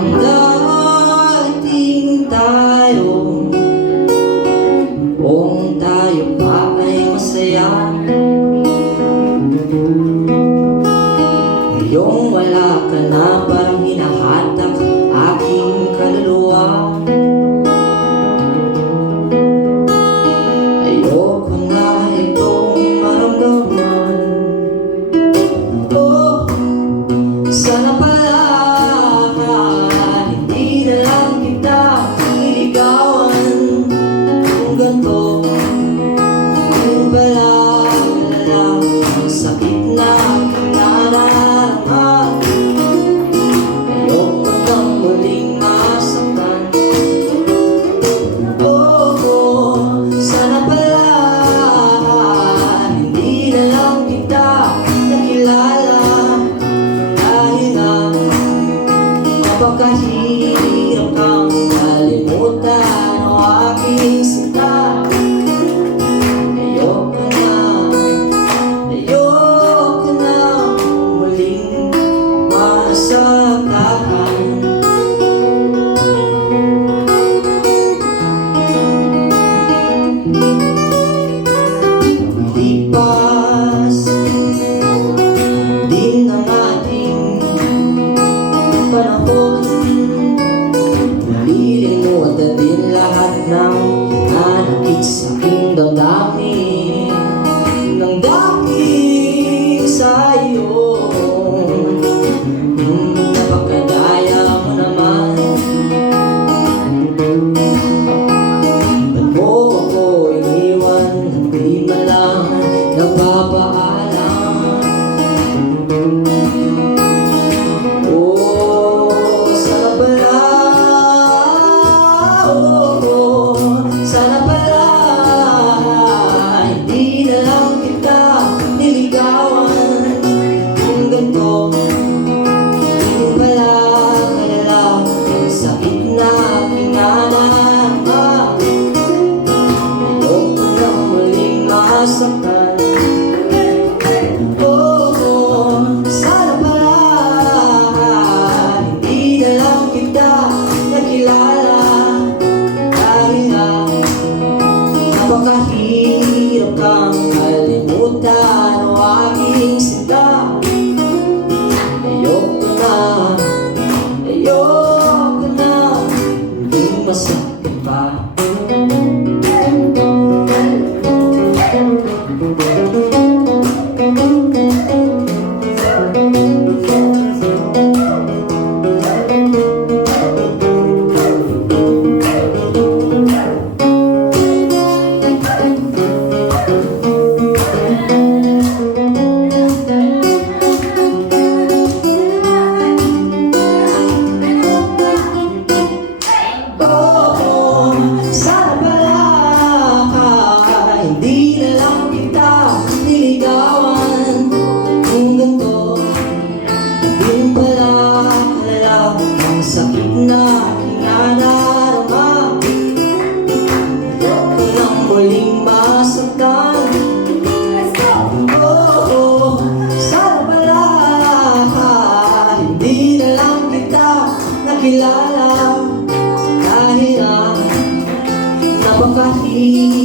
ang dating tayo, kung tayo pa ay masaya. Ngayong wala ka na, parang hinahatak aking kaluluwa. Ayoko na itong maramdaman. Oh, sana pala hindi na lang kita niligawan kung ganito. Ngayon pala ang sakit na nararama. Ayoko nang muling masaktan. Oh, sana pala hindi na lang kita nakilala. Dahil na napakahirap kang kalimutan ang aking sinta. Ayoko na muling masaktan. Lipas din ang ating panahon, nalilimutan din lahat ng nanakit sa aking damdamin. Nang dahil sa'yo, napakadaya mo naman. Ba't mo ako iniwan, hindi man lang nagpapaalam? Oh, sana pala, sana pala hindi na lang kita niligawan kung ganito. Ngayon pala kalala ang sakit na aking nanarama. Ayoko na muling masaktan. Oh, sana pala hindi na lang kita nakilala. Dahil na napakahirap kang kalimutan ang aking sinta. Ayoko na muling masaktan pa. Sakit na aking nanarama. Ayoko nang muling masaktan. Oh, sana pala hindi na lang kita nakilala. Dahil na napakahirap